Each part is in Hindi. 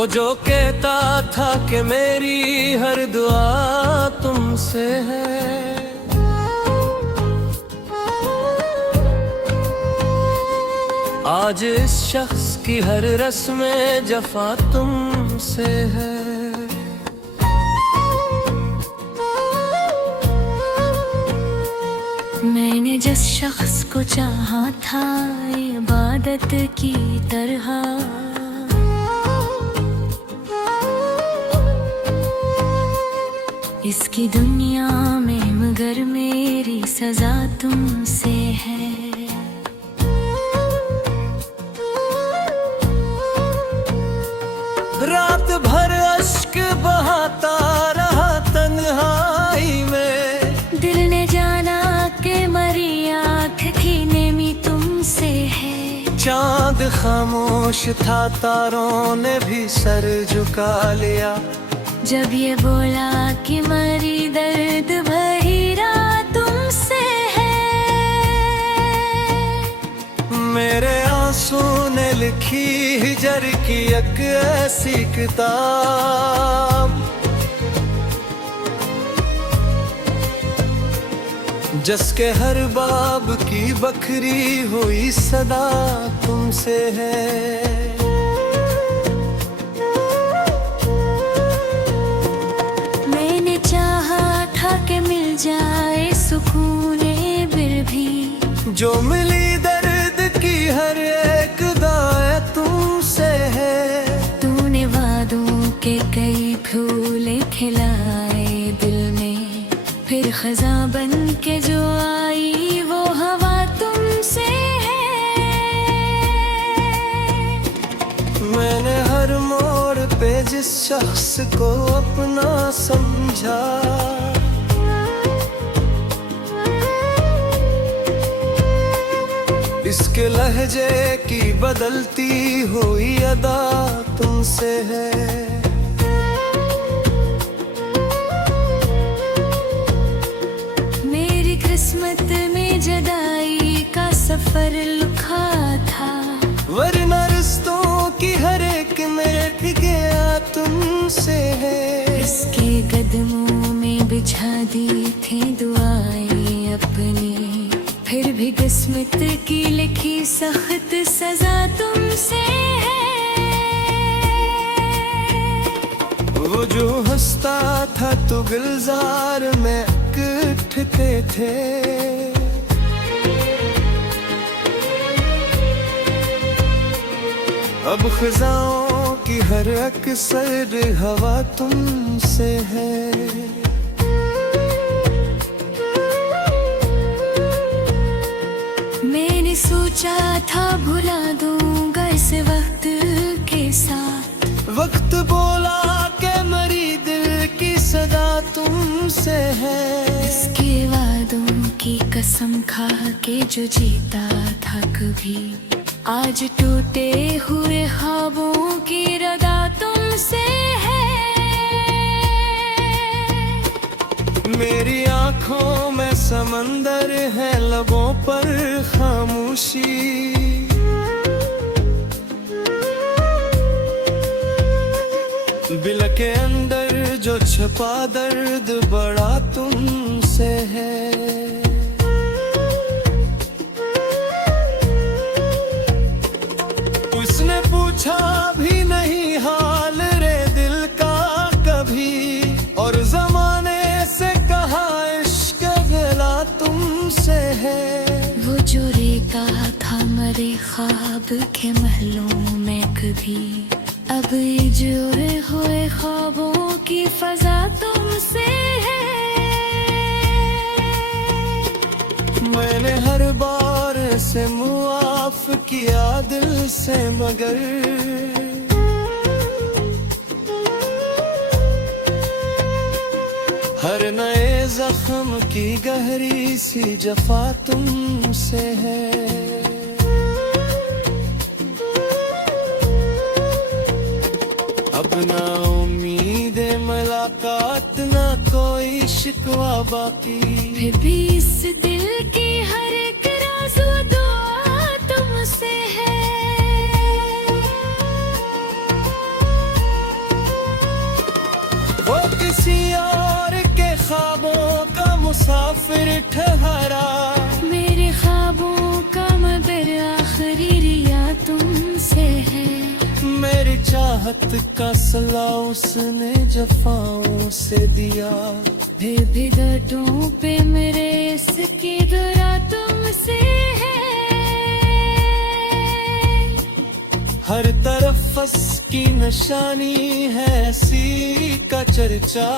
वो जो कहता था कि मेरी हर दुआ तुमसे है, आज इस शख्स की हर रस्म जफा तुमसे है। मैंने जिस शख्स को चाहा था इबादत की तरह, इसकी दुनिया में मगर मेरी सजा तुमसे है। रात भर अश्क बहाता रहा तन्हाई में, दिल ने जाना कि मरी आँख की नेमी तुमसे है। चांद खामोश था, तारों ने भी सर झुका लिया, जब ये बोला कि मरी दर्द भरी रात तुमसे है। मेरे आंसू ने लिखी हिजर की एक ऐसी किताब, जिसके हर बाब की बखरी हुई सदा तुमसे है। मैंने चाहा था कि मिल जाए सुकूने बिर भी, जो मिली दर्द की हर एक दाए तुमसे है। तूने वादों के कई फूले खिलाए दिल में, फिर खजा बन के जो आई वो हवा तुमसे है। मैंने हर मोड़ पे जिस शख्स को अपना समझा, इसके लहजे की बदलती हुई अदा तुमसे है। मेरी किस्मत में जदाई का सफर लिखा था, वरना रिश्तों की हर एक मिनट गया तुमसे है। इसके कदमों में बिछा दी थी दुआएं अपनी, फिर भी किस्मत की लिखी सख्त सजा तुमसे है। वो जो हंसता था तो गुलजार में इकट्ठे थे, अब खिजाओं की हर अक्सर हवा तुमसे है। मैंने सोचा था भुला दूंगा इस वक्त के साथ, वक्त बोला कि मरी दिल की सदा तुमसे है। इसके वादों की कसम खा के जो जीता था कभी, आज टूटे हुए ख्वाबों की रदा तुमसे है। मेरी आँखों में समंदर है, लबों पर खामोशी, दिल के अंदर जो छुपा दर्द बड़ा तुमसे है। उसने पूछा भी नहीं हाल रे दिल का कभी, और जमाने से कहा इश्क गिला तुमसे है। वो जो रेखा था मरे ख्वाब के महलों में कभी, अब जोड़े हुए ख्वाबों की फजा तुमसे है। मैंने हर बार से मुआफ किया दिल से, मगर हर नए जख्म की गहरी सी जफा तुमसे है। अब ना उम्मीद मुलाकात, ना कोई शिकवा बाकी, फिर भी इस दिल की हर एक राज़ दुआ तुमसे है। मुसाफिर ठहरा। मेरे ख्वाबों का मगर आखिरी रिया तुमसे है। मेरी चाहत का सिला उसने जफाओं से दिया। बेबिदतों पे मेरे इसकी दुआ तुमसे है। हर तरफ फस की निशानी है सी का चर्चा।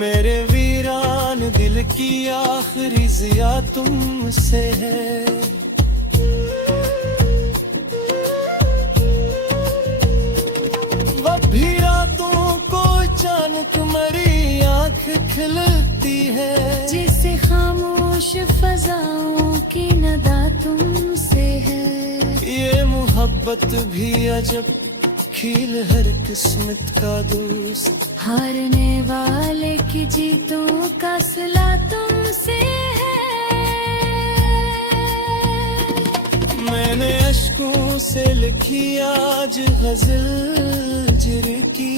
मेरे वीरान दिल की आखिरी जिया तुमसे है। वक्त भी रातों को अचानक मरी आंख खिलती है। जिसे खामोश फजाओं की नदा तुमसे है। ये मोहब्बत भी अजब खील हर किस्मत का दोस्त। हारने वाले की जीतों का सिला तुमसे है। मैंने अश्कों से लिखी आज गजल जिर की।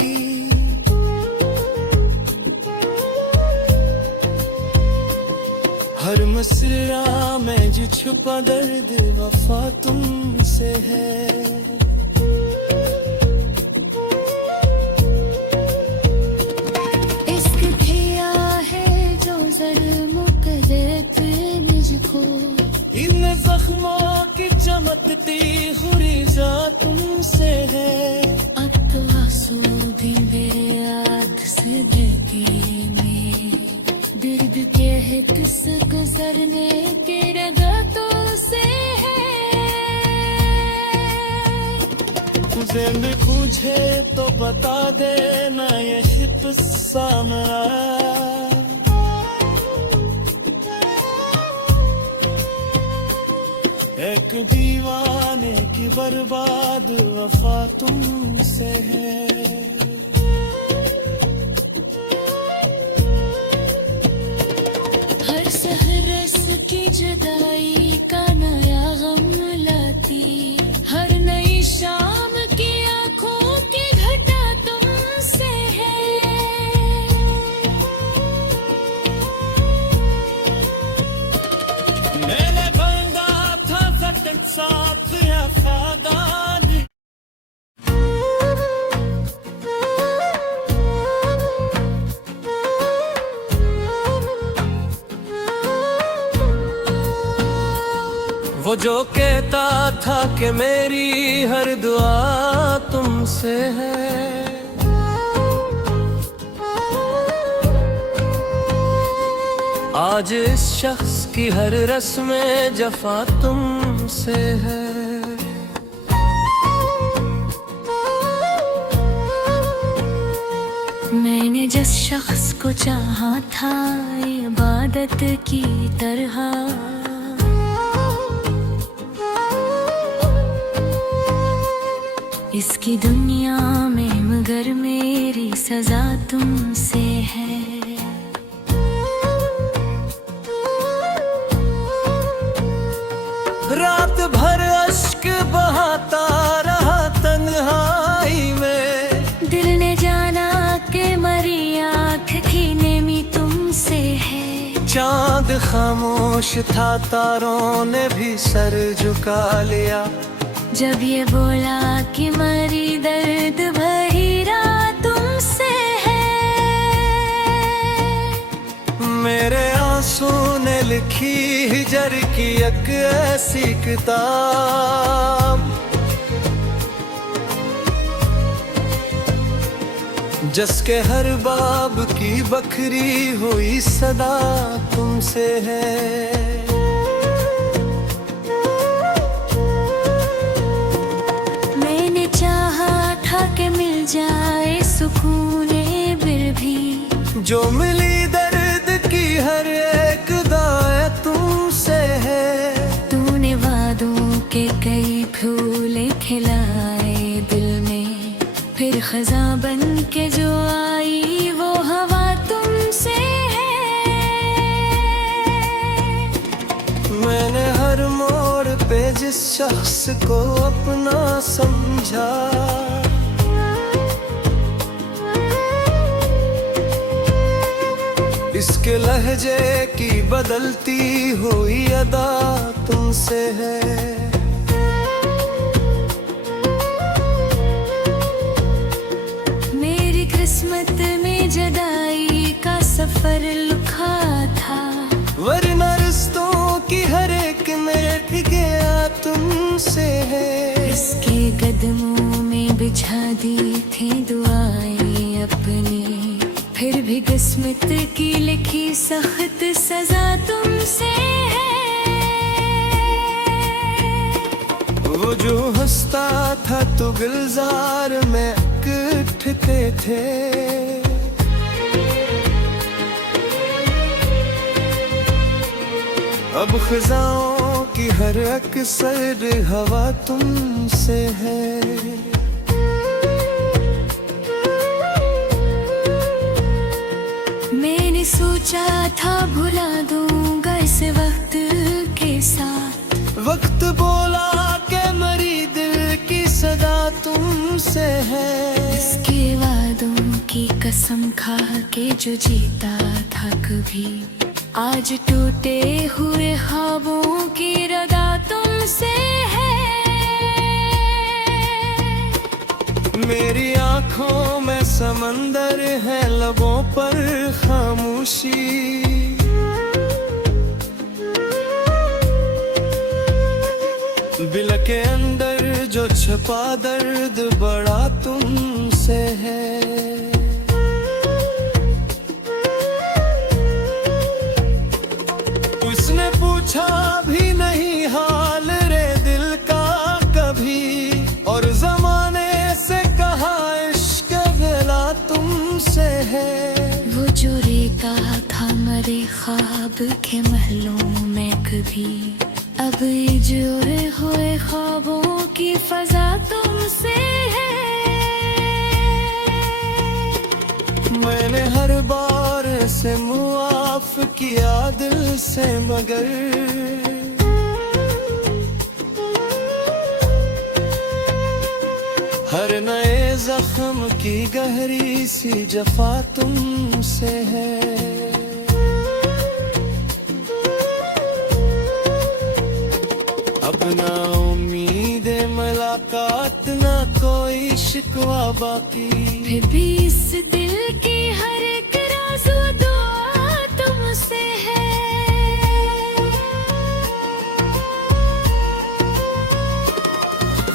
हर मसरा में जो छुपा दर्द वफा तुमसे है। इश्क किया है जो ज़ल्म करे पे मुझको। इन जख्मों की चमकती गुरीजा तुमसे है। अब तो आंसू भी बेआद से बहके में। दर्द के है किस गुजरने के रगातों से है। जिंद पूछे तो बता देना ये किस्सा मेरा। एक दीवाने की बर्बाद वफा तुमसे है। हर सहरस की जुदाई का नया गम लाती। हर नई शाम की आंखों की घटा तुमसे है। मैंने बंदा था फटक साथ अफादान। वो जो कहता था कि मेरी हर दुआ तुमसे है। आज इस शख्स की हर रस्म जफा तुमसे है। मैंने जिस शख्स को चाहा था इबादत की तरह। इसकी दुनिया में मगर मेरी सजा तुमसे है। रात भर अश्क बहाता रहा तन्हाई में। दिल ने जाना कि मरी आँख की नेमी तुमसे है। चांद खामोश था तारों ने भी सर झुका लिया। जब ये बोला कि मरी दर्द भरी रात तुमसे है। मेरे आंसू ने लिखी हिजर की एक ऐसी किताब। जिसके हर बाब की बखरी हुई सदा तुमसे है। मैंने चाहा था कि मिल जाए सुकूने बिर भी। जो मिली दर्द की हर एक दाए तुमसे है। तूने वादों के कई फूले खिलाए दिल में। फिर खजा बन के जो आई वो हवा तुमसे है। मैंने हर मोड़ पे जिस शख्स को अपना समझा। इसके लहजे की बदलती हुई अदा तुमसे है। मेरी किस्मत में जदाई का सफर लिखा था, वरना रिश्तों की हर एक मिनट गया तुमसे है। इसके कदमों में बिछा दी थी दुआएं अपनी, फिर भी किस्मत की लिखी सख्त सजा तुमसे है। वो जो हंसता था तो गुलजार में इकट्ठे थे, अब खिजाओं की हर अक्सर हवा तुमसे है। मैंने सोचा था भुला दूंगा इस वक्त के साथ, वक्त बोला के मरी दिल की सदा तुमसे है। इसके वादों की कसम खा के जो जीता था कभी, आज टूटे हुए ख्वाबों की रदा तुमसे है। मेरी आँखों में समंदर है, लबों पर खामोशी। दिल के अंदर जो छुपा दर्द बड़ा तुमसे है। उसने पूछा भी नहीं हाल रे दिल का कभी, और जमाने से कहा इश्क गिला तुमसे है। वो जो रेता था मरे ख्वाब के महलों में कभी, अब जोरे हुए ख्वाबों की फजा तुमसे है। मैंने हर बार से मुआफ किया दिल से, मगर हर नए जख्म की गहरी सी जफा तुमसे है। अपना उम्मीद मुलाकात ना कोई शिकवा बाकी, फिर भी इस दिल की हर एक राज़ दुआ तुमसे है।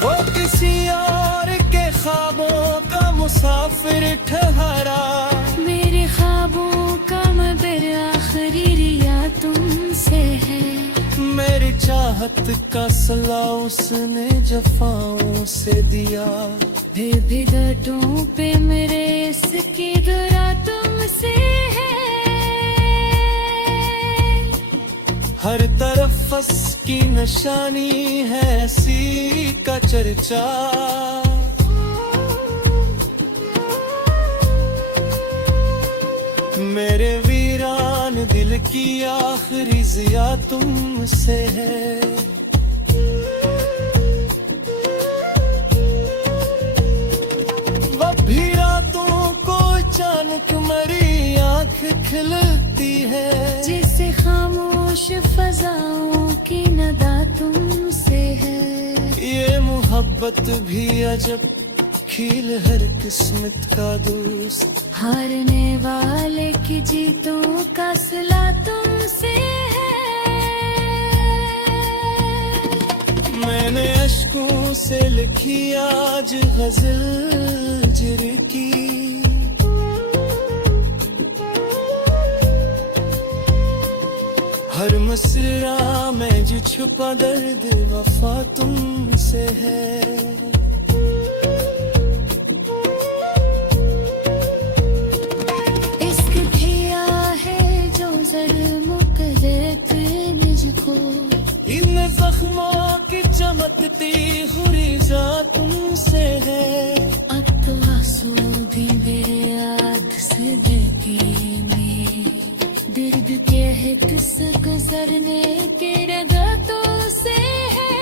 वो किसी और के ख्वाबों का मुसाफिर ठहरा, मेरे ख्वाबों का मगर आखिरी रिया तुमसे है। मेरी चाहत का सला उसने जफाओं से दिया, फिर भी दर्दों पे मेरे इसकी दुआ तुमसे है। हर तरफ फस की निशानी है ऐसी का चर्चा। मेरे वीरान दिल की आखिरी जिया तुमसे है। वह भी रातों को अचानक मरी आंख खिलती है, जिसे खामोश फजाओं की नदा तुमसे है। ये मोहब्बत भी अजब खील हर किस्मत का दोस्त, हारने वाले की जीतों का सिला तुमसे है। मैंने अश्कों से लिखी आज गजल जिर की, हर मसरा में जो छुपा दर्द वफा तुमसे है। इश्क किया है जो ज़ल्म करते मुझको, इन जख्मों की चमकती हुरिजा तुमसे है। अब तो आंसू भी मेरे आँख से बहके में, दर्द के हिस्स गुजरने के रदा तुमसे है।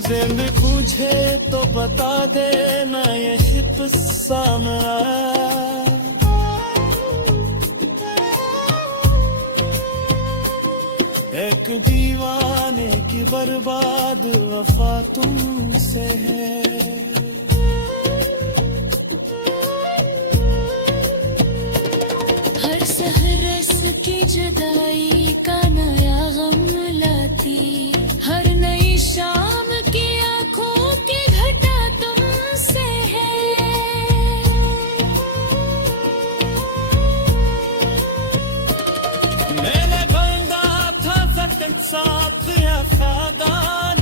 जिंद पूछे तो बता देना ये किस्सा मेरा, बर्बाद वफा तुमसे है। हर सहरस की जुदाई का नया गम लाती, हर नई शाम की आंखों की घटा तुमसे है। मैंने बंदा था सकत साथ या खादान।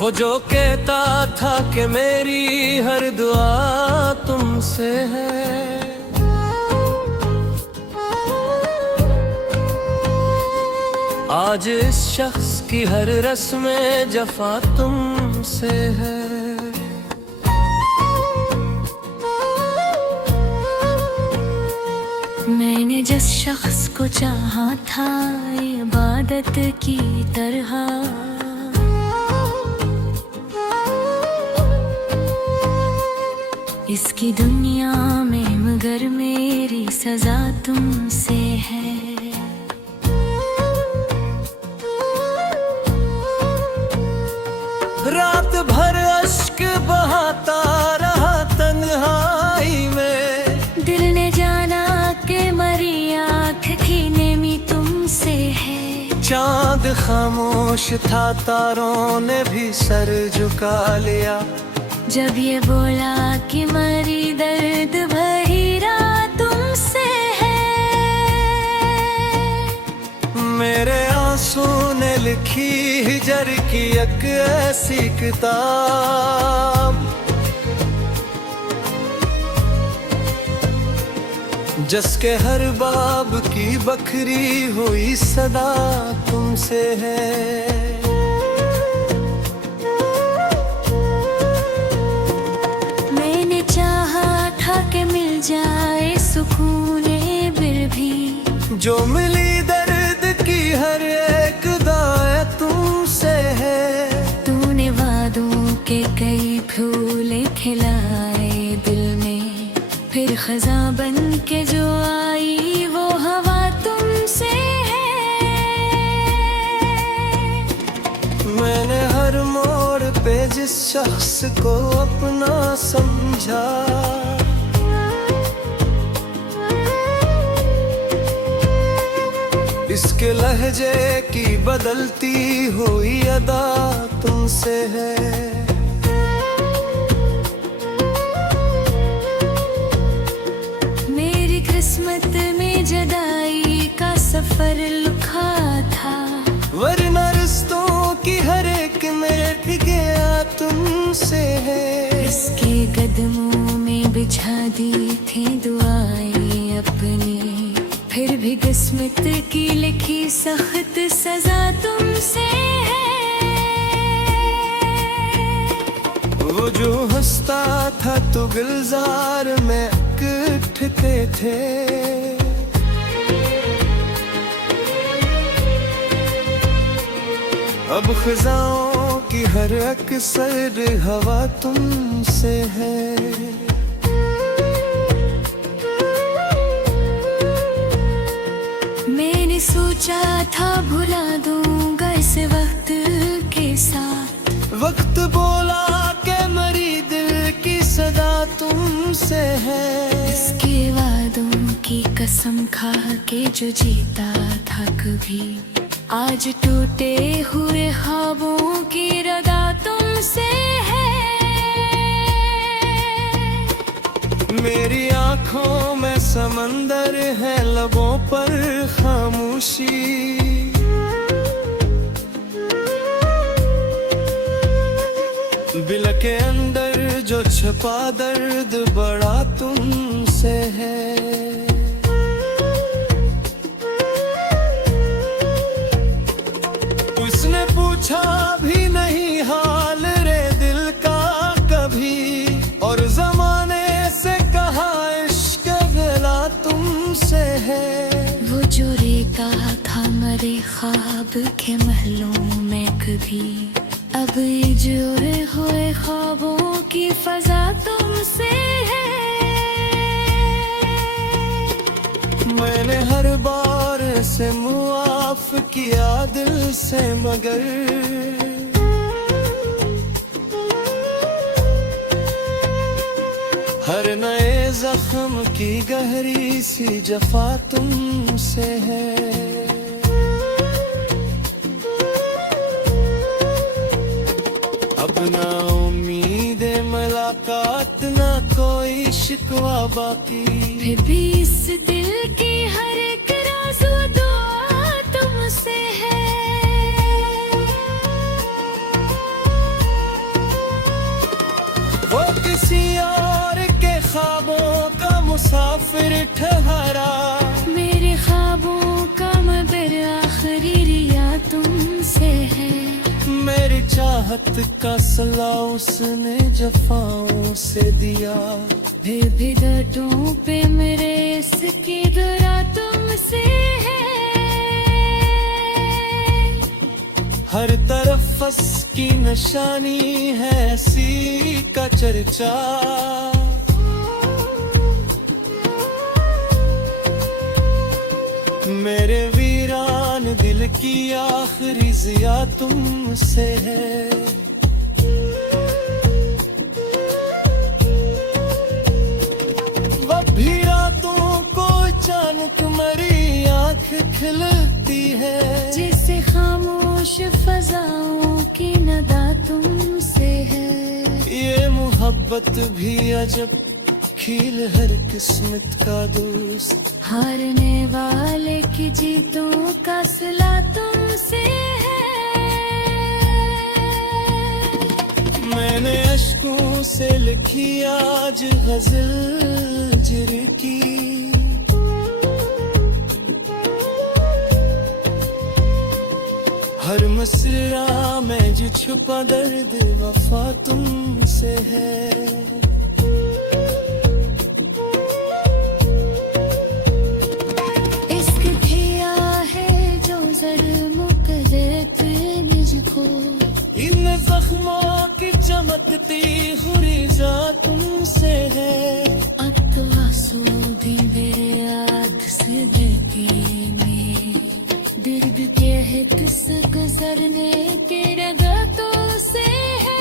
वो जो कहता था कि मेरी हर दुआ तुमसे है, आज इस शख्स की हर रस्में जफा तुमसे है। मैंने जिस शख्स को चाहा था इबादत की तरह, इसकी दुनिया में मगर मेरी सजा तुमसे है। रात भर अश्क बहाता रहा तन्हाई में, दिल ने जाना कि मरी आँख की नेमी तुमसे है। चांद खामोश था, तारों ने भी सर झुका लिया, जब ये बोला कि मरी दर्द भरी रात तुमसे है। मेरे आंसू ने लिखी हिजर की एक ऐसी किताब, जिसके हर बाब की बखरी हुई सदा तुमसे है। मैंने चाहा था कि मिल जाए सुकूने बिर भी, जो मिली दर्द की हर एक दाए तुमसे है। तूने वादों के कई फूले खिलाए दिल में, फिर खजा बन के जो आई वो हवा तुमसे है। मैंने हर मोड़ पे जिस शख्स को अपना समझा, इसके लहजे की बदलती हुई अदा तुमसे है। मेरी किस्मत में जदाई का सफर लिखा था, वरना रिश्तों की हर एक मिनट गया तुमसे है। इसके कदमों में बिछा दी थी दुआएं अपनी, फिर भी किस्मत की लिखी सख्त सजा तुमसे है। वो जो हंसता था तो गुलजार में इकट्ठे थे, अब खिजाओं की हर अक्सर हवा तुमसे है। मैंने सोचा था भुला दूंगा इस वक्त के साथ, वक्त बोला के मरी दिल की सदा तुमसे है। इसके वादों की कसम खा के जो जीता था कभी, आज टूटे हुए ख्वाबों की रदा तुमसे है। मेरी आँखों में समंदर है, लबों पर खामोशी, दिल के अंदर जो छुपा दर्द बड़ा तुमसे है। उसने पूछा भी नहीं हाल रे दिल का कभी, और जमाने से कहा इश्क गिला तुमसे है। वो जो रेता था मरे ख्वाब के महलों में कभी, अब ये जुड़े हुए ख्वाबों की फजा तुमसे है। मैंने हर बार से मुआफ किया दिल से, मगर हर नए जख्म की गहरी सी जफा तुमसे है। अब ना उम्मीद मुलाकात, ना कोई शिकवा बाकी। फिर भी इस दिल की हर एक राज़ व दुआ तुमसे है। वो किसी और के ख्वाबों का मुसाफिर ठहरा, मेरे ख्वाबों का मगर आखिरी रिया तुमसे है। मेरी चाहत का सिला उसने जफाओं से दिया। फिर भी दर्दों पे मेरे इसकी दुआ तुमसे है। हर तरफ फस की निशानी है, ऐसी का चर्चा। मेरे वीरान दिल की आखिरी जिया तुमसे है। वह भी रातों को अचानक मरी आँख खिलती है, जिसे खामोश फजाओं की नदा तुमसे है। ये मोहब्बत भी अजब खील हर किस्मत का दोस्त। हारने वाले की जीतों का सिला तुमसे है। मैंने अश्कों से लिखी आज गजल जिर की। हर मसरा में जो छुपा दर्द वफा तुमसे है। इश्क किया है जो जर मुकदरत मुझको, इन जख्मों की चमकती हुरीजा तुमसे है। अब तो आंसू भी मेरे आँख से बहके में, दर्द के है किस गुजरने के रगा तुमसे है।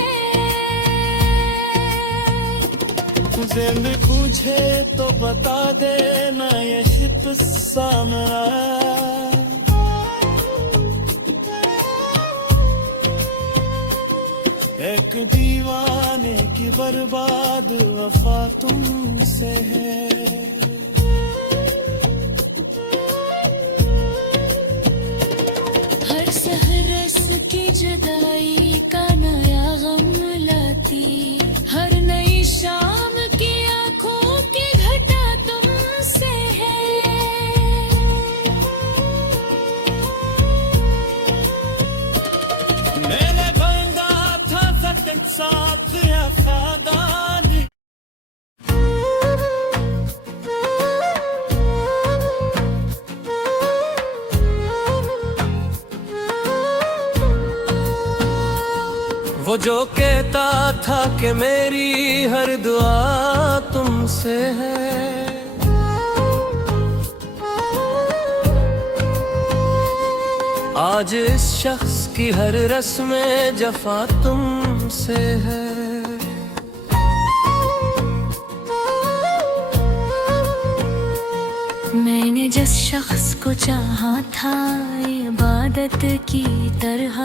जिंद पूछे तो बता देना ये किस्सा मेरा। एक दीवाने की बर्बाद वफा तुमसे है। हर सहरस की जुदाई का नया गम लाती, हर नई शाम की आंखों की घटा तुमसे है। मैंने बांधा था फकत साथ वफादार। वो जो कहता था कि मेरी हर दुआ तुमसे है, आज इस शख्स की हर रस्में जफा तुमसे है। मैंने जिस शख्स को चाहा था इबादत की तरह,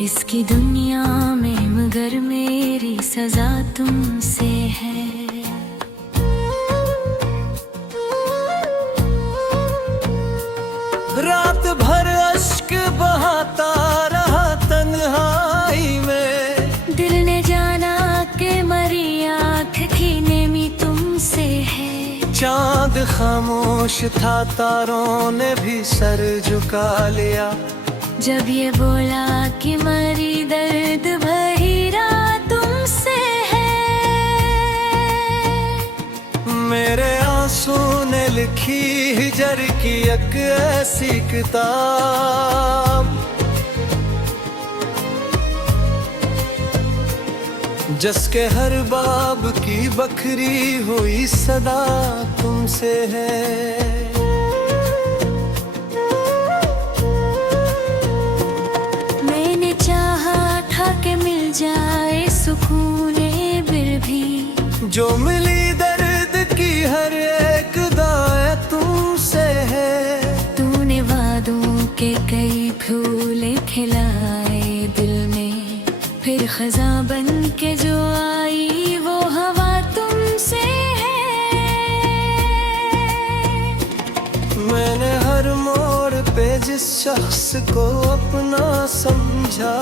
इसकी दुनिया में मगर मेरी सजा तुमसे है। रात भर अश्क बहाता रहा तन्हाई में, दिल ने जाना कि मरी आँख की नेमी तुमसे है। चांद खामोश था, तारों ने भी सर झुका लिया, जब ये बोला कि मरी दर्द भरी रात तुमसे है। मेरे आंसू ने लिखी हिजर की एक ऐसी किताब जिसके हर बाब की बखरी हुई सदा तुमसे है। मैंने चाहा था कि मिल जाए सुकून दिल भी, जो मिली दर्द की हर एक दाए तुमसे है। तूने वादों के कई फूले खिलाए दिल में, फिर खज़ां बन के जो आई वो हवा तुमसे है। मैंने हर मोड़ पे जिस शख्स को अपना समझा,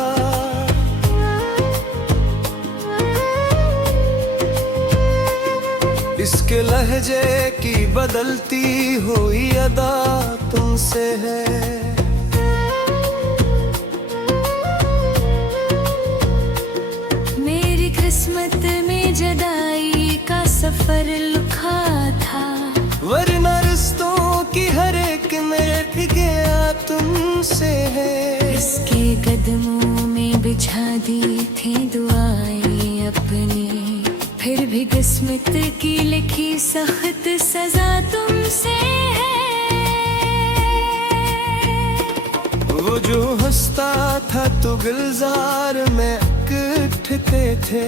इसके लहजे की बदलती हुई अदा तुमसे है। मेरी किस्मत में जदाई का सफर लिखा था, वरना रिश्तों की हर एक मेट गया तुमसे है। इसके कदमों में बिछा दी थी दुआएं अपनी, फिर भी किस्मत की लिखी सख्त सजा तुमसे है। वो जो हंसता था तो गुलजार में इकट्ठे थे,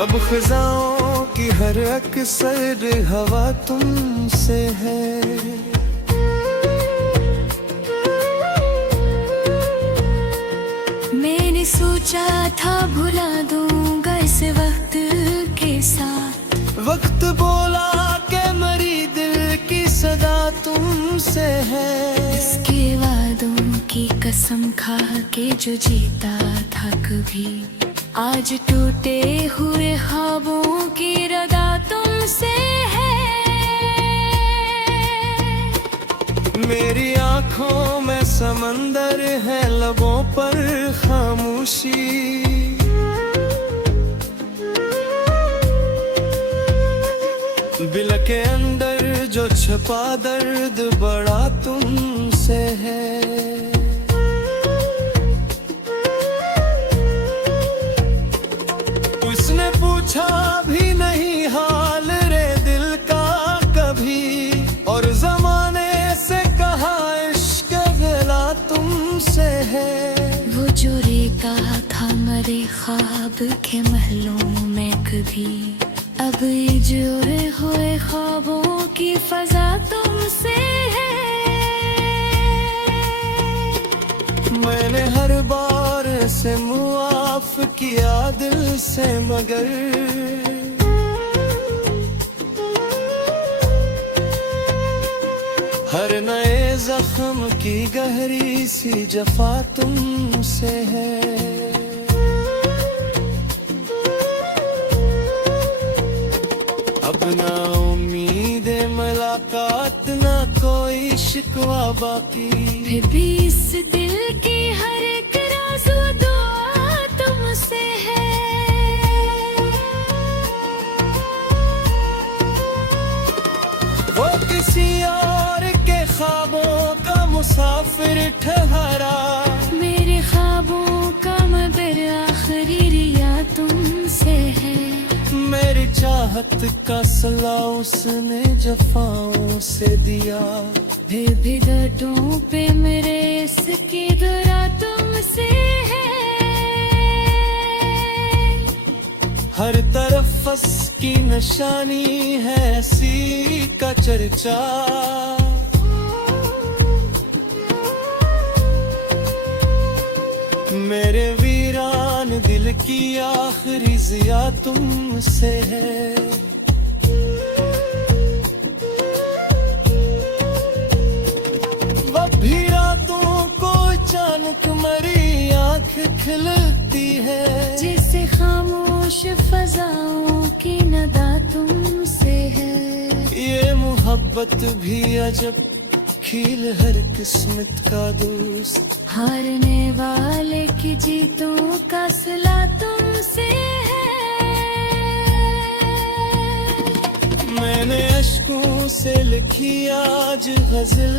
अब खज़ाओं की हर अक्सर हवा तुमसे है। मैंने सोचा था भुला दूंगा इस वक्त के साथ, वक्त बोला के मरी दिल की सदा तुमसे है। इसके वादों की कसम खा के जो जीता था कभी, आज टूटे हुए ख्वाबों की रदा तुमसे है। मेरी आँखों में समंदर है, लबों पर खामोशी, दिल के अंदर जो छुपा दर्द बड़ा तुमसे है। उसने पूछा भी नहीं हाल रे दिल का कभी, और जमाने से कहा इश्क गिला तुमसे है। वो जो रेता था मरे ख्वाब के महलों में कभी, अब ये जोए हुए ख्वाबों की फजा तुमसे है। मैंने हर बार से मुआफ किया दिल से, मगर हर नए जख्म की गहरी सी जफा तुमसे है। अब ना उम्मीद मुलाकात, ना कोई शिकवा बाकी, फिर भी इस दिल की हर एक राज़ व दुआ तुमसे है। वो किसी और के ख्वाबों का मुसाफिर ठहरा, मेरे ख्वाबों का मगर आखिरी रिया तुमसे है। मेरी चाहत का सला उसने जफाओं से दिया, फिर भी दर्दों पे मेरे इसकी दुआ तुमसे है। हर तरफ फस की निशानी है ऐसी का चर्चा, मेरे वीरान दिल की आखिरी जिया तुमसे है। वह भी रातों को अचानक मरी आंख खिलती है, जिसे खामोश फजाओं की नदा तुमसे है। ये मोहब्बत भी अजब खील हर किस्मत का दोस्त, हारने वाले की जीतों का सिला तुमसे है। मैंने अश्कों से लिखी आज गजल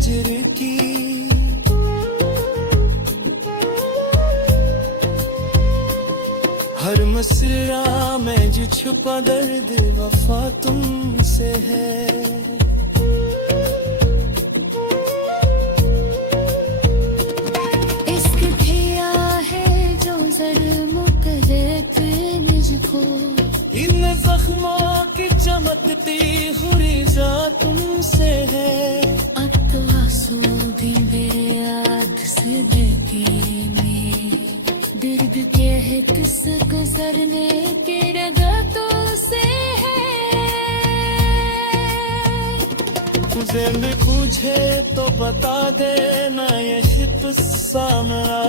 जिर की, हर मसरा में जो छुपा दर्द वफा तुमसे है। इश्क किया है जो जर मुकदे पे मुझको, इन जख्मों की चमकती गुरीजा तुमसे है। अब तो आंसू भी बेआग से बहके में, दर्द के है किस गुजरने के रगा तो से है। जिंद पूछे तो बता देना ये किस्सा मेरा,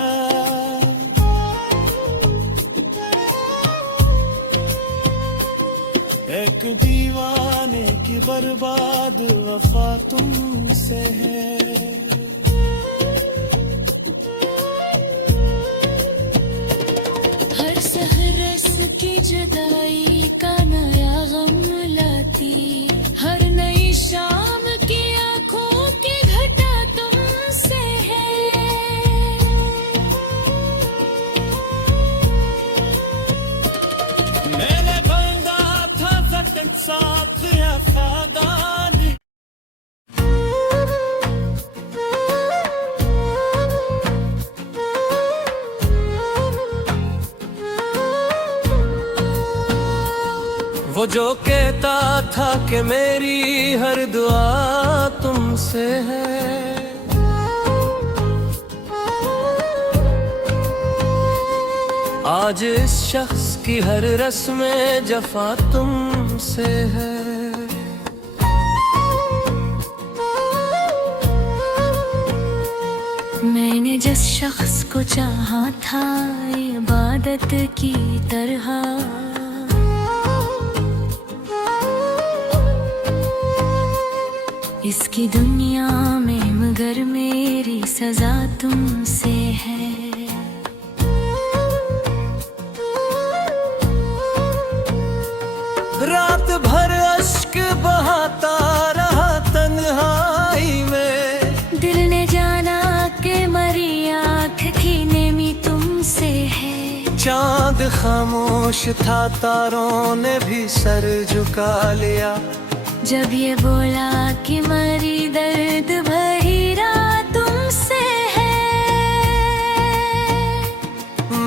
एक दीवाने की बर्बाद वफा तुमसे है। हर सहरस की जुदाई का नया गम लाती, हर नई शाम की आंखों की घटा तुमसे है। मैंने बांधा था वतन साथ वफादारी, वो जो कहता था कि मेरी हर दुआ तुमसे है। आज इस शख्स की हर रस्म जफा तुमसे है। मैंने जिस शख्स को चाहा था इबादत की तरह, इसकी दुनिया में मगर मेरी सजा तुमसे है। रात भर अश्क बहाता रहा तन्हाई में, दिल ने जाना कि मरी आँख की नेमी तुमसे है। चांद खामोश था तारों ने भी सर झुका लिया, जब ये बोला कि मरी दर्द भरी रात तुमसे है।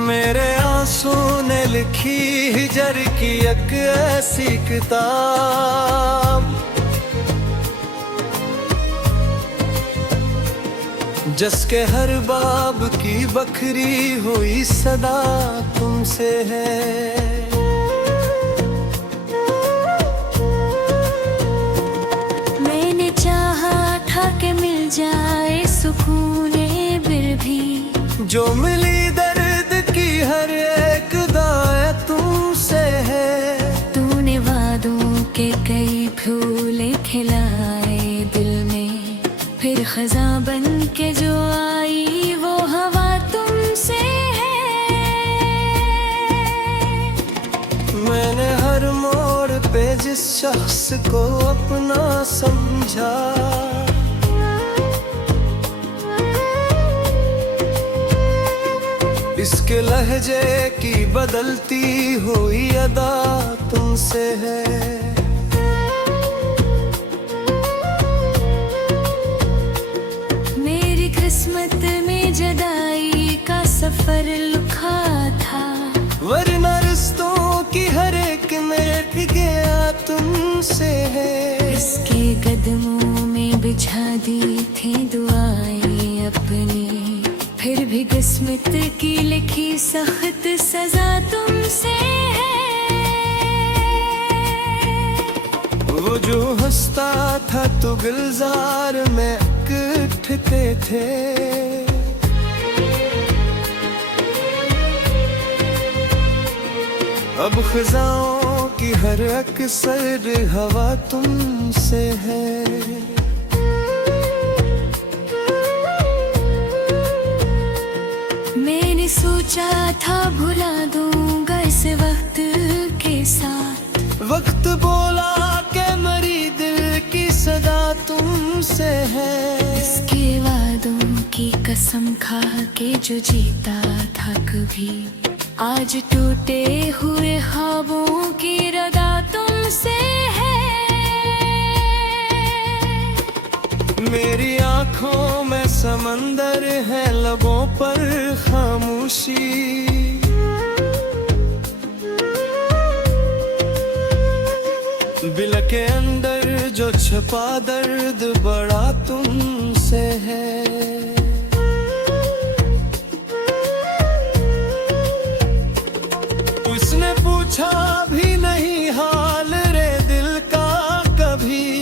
मेरे आंसू ने लिखी हिजर की एक ऐसी किताब, जिसके हर बाब की बखरी हुई सदा तुमसे है। मैंने चाहा था कि मिल जाए सुकूने बिर भी, जो मिली दर्द की हर एक दाए तुमसे है। तूने वादों के कई फूले खिलाए दिल में, फिर खजा बन के जो आई वो हवा तुमसे है। मैंने हर मोड़ पे जिस शख्स को अपना समझा, इसके लहजे की बदलती हुई अदा तुमसे है। मेरी किस्मत में जदाई का सफर लिखा था, वरना रिश्तों की हर एक मिनट गया तुमसे है। इसके कदमों में बिछा दी थी दुआएं अपनी, फिर भी किस्मत की लिखी सख्त सजा तुमसे है। वो जो हंसता था तो गुलजार में इकट्ठे थे, अब खजाओं की हर अक्सर हवा तुमसे है। मैंने सोचा था भुला दूंगा इस वक्त के साथ, वक्त बोला के मेरी दिल की सदा तुमसे है। इसके वादों की कसम खा के जो जीता था कभी, आज टूटे हुए ख्वाबों की रदा तुमसे है। मेरी आँखों में समंदर है, लबों पर खामोशी। दिल के अंदर जो छुपा दर्द बड़ा तुमसे है। उसने पूछा भी नहीं हाल रे दिल का कभी,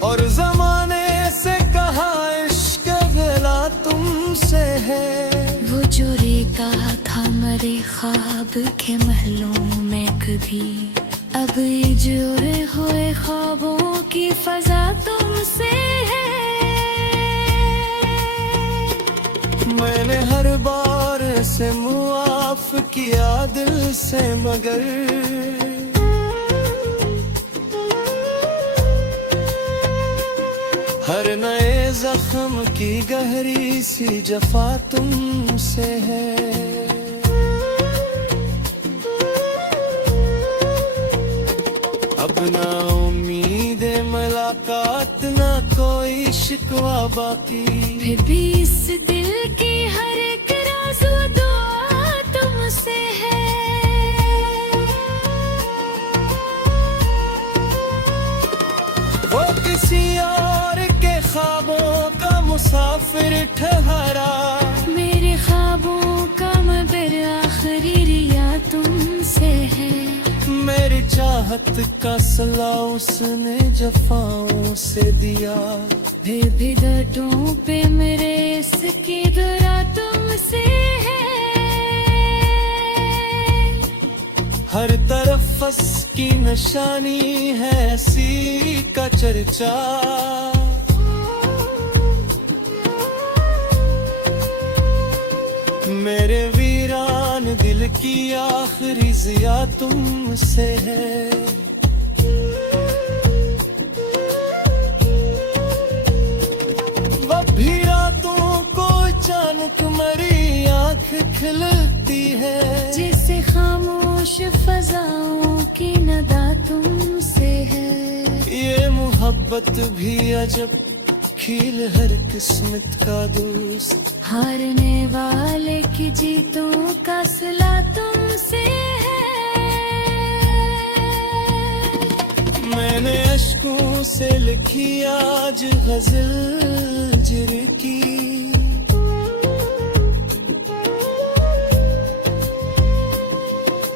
और जमाने से कहा इश्क गिला तुमसे है। वो जो रेता था मरे ख्वाब के महलों में कभी, अब जोड़े हुए ख्वाबों की फजा तुमसे है। मैंने हर बार से मुआफ किया दिल से, मगर हर नए जख्म की गहरी सी जफा तुमसे है। अब ना उम्मीद मुलाकात, ना कोई शिकवा बाकी। फिर भी इस दिल की हर एक राज़ दुआ तुमसे है। वो किसी और के ख्वाबों का मुसाफिर ठहरा, मेरे ख्वाबों का मगर आखिरी रिया तुमसे है। मेरी चाहत का सला उसने जफाओं से दिया, फिर भी दर्दों पे मेरे इसकी दुआ तुमसे है। हर तरफ फस की निशानी है, ऐसी का चर्चा। मेरे वीरान दिल की आखिरी जिया तुमसे है। वो भी रातों को अचानक मेरी आँख खिलती है, जिसे खामोश फजाओं की नदा तुमसे है। ये मोहब्बत भी अजब खील हर किस्मत का दोस्त, हारने वाले की जीतों का सिला तुमसे है। मैंने अश्कों से लिखी आज गजल जिर की,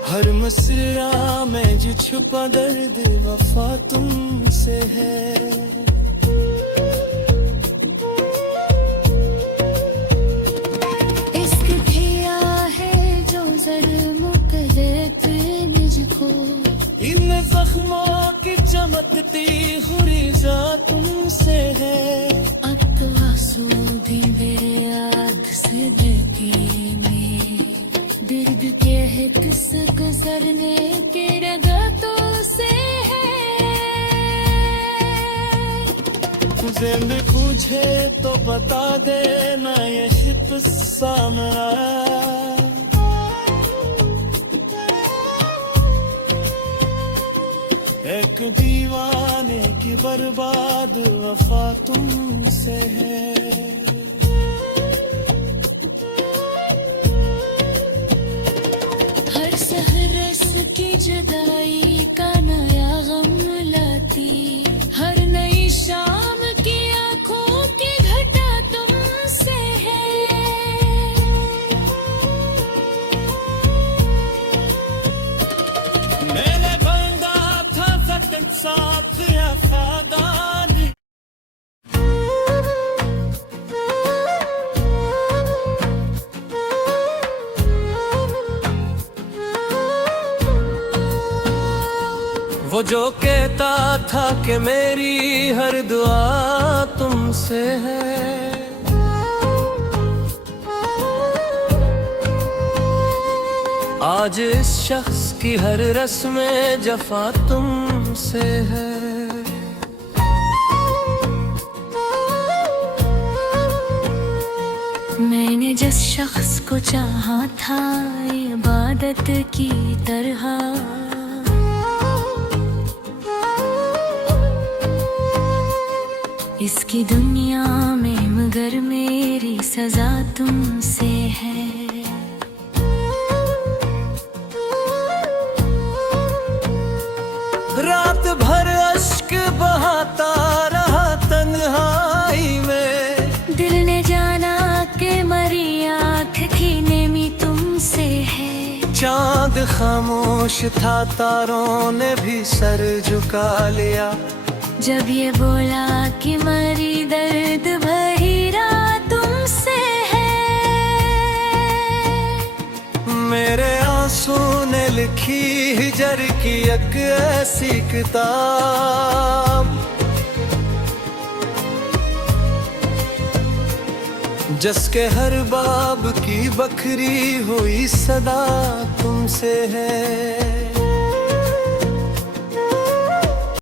हर मसरा में जो छुपा दर्द वफा तुमसे है। इश्क किया है जो ज़ल्म करे मुझको, इन जख्मों की चमकती हुरीजा तुमसे है। अब तो आंसू भी मेरे आँख से बहके में, दर्द के है किस गुजरने के रगातों से है। जिंद पूछे तो बता देना ये किस्सा मेरा, एक दीवाने की बर्बाद वफा तुमसे है। हर सहरस की जुदाई का नया गम लाती, हर नई शाम की आंखों की घटा तुमसे है। मैंने बंदा था सकन साथ या खादान, वो जो कहता था कि मेरी हर दुआ तुमसे है। आज इस शख्स की हर रस्म जफा तुम तुमसे है। मैंने जिस शख्स को चाहा था इबादत की तरह, इसकी दुनिया में मगर मेरी सजा तुमसे है। रात भर अश्क बहाता रहा तन्हाई में, दिल ने जाना कि मरी आँख की नेमी तुमसे है। चांद खामोश था, तारों ने भी सर झुका लिया, जब ये बोला कि मरी दर्द भरी रात तुमसे है। मेरे आंसू ने लिखी हिजर की एक ऐसी किताब, जिसके हर बाब की बखरी हुई सदा तुमसे है।